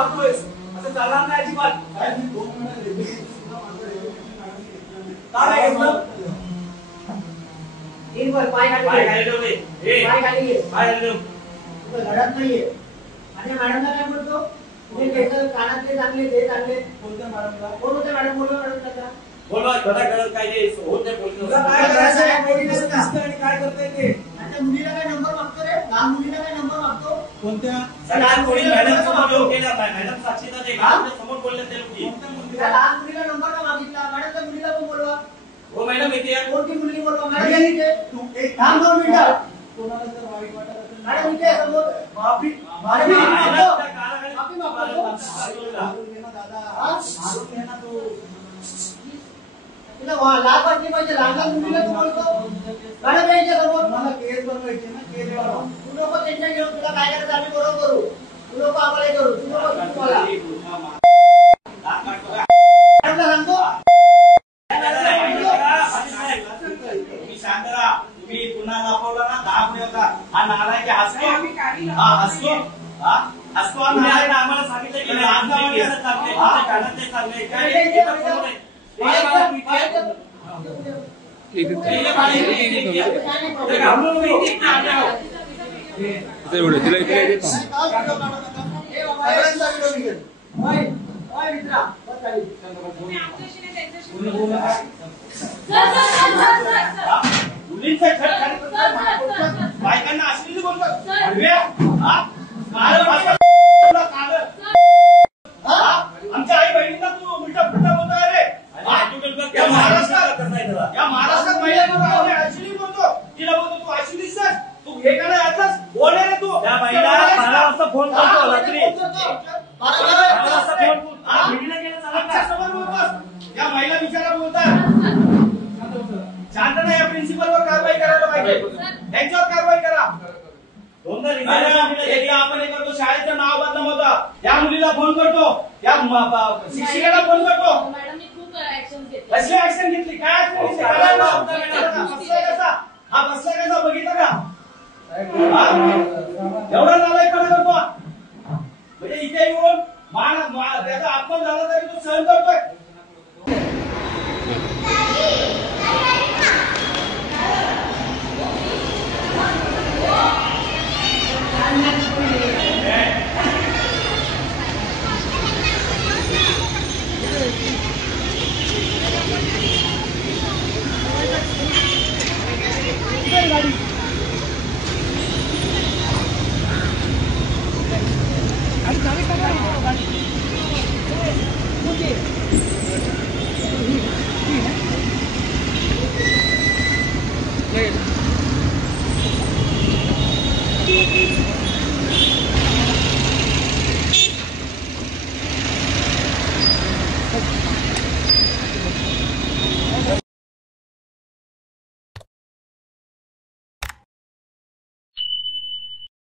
मारतोयस असं चालणार नाही अजिबात. काय मी 2 का नाही घेतलं? इनवर पाय खाली ठेवले. पाय खाली घडत नाहीये. आणि मॅडमला काय बोलतो? तुम्ही त्याचं कानातले चांगले ते चांगले. कोणत्या मॅडमला? कोण होते मॅडम? बोलवा मॅडम त्याचा. बोलवा घडा घडत काय ते होत नाही बोलणं. तुला काय करायचं आहे? मुलीला दिसतं आणि काय करताय ते? आणि मुलीला काय नंबर मागतो रे? लहान मुलीला काय नंबर मागतो? कोणत्या? लहान मुलीला मॅडम समोर गेला मॅडम साक्षीदार आहे का समोर बोलले ते लोक. कोणत्या मुलीला? त्या लहान मुलीला नंबर का मागितला? मॅडम त्या मुलीला पण बोलवा. हो मॅडम येते. कोणती मुलगी बोलवा? मॅडम इथे. तू एक काम 2 मिनिटं. कोणाला जर वाईट वाटत असेल मॅडम इथे समोर. माफी माफी मागतो. तुला लाज वाटली पाहिजे. लहान मुलीला तू बोलतो. मॅडम यांच्या समोर मला केस बनवायचे ना, केस बनवा. तू नको टेन्शन घेऊ. तुला काय करायचं आम्ही बरोबर करू. तू नको आम्हाला करू. तू नको तुम्हाला मॅडमला सांगतो. तुम्ही शांत राहा. तुम्ही पुन्हा दाखवला ना 10 पुढे होता. हा नालायक हसतो. हा हसतो. हा हसतो. आम्हाला सांगितलं की कानातले चालले काय बायकांना अश्लील बोलतात. आमच्या आई बहिणींना तू उलटा पुलटा बोलतोय रे. या महाराष्ट्रात महिला अश्लील बोलतो. तिला बोलतो तू अश्लील दिसतोस. तू हे का नाही आताच बोल रे तू. त्या बाईला 12 वाजता फोन करतो रात्री. 12 वाजता फोन या महिला बिचारा बोलतात. शांत नाही. या प्रिन्सिपलवर कारवाई करायला पाहिजे. त्यांच्यावर कारवाई करा. आपण हे करतो. शाळेचं नाव बदनाम होतं. या मुलीला फोन करतो. या शिक्षिकेला फोन करतो. कसली ऍक्शन घेतली? काय ऍक्शन घेतली? हा बसला कसा बघितलं का? एवढा नालायकपणा करतो. म्हणजे इथे येऊन त्याचा अपमान झाला तर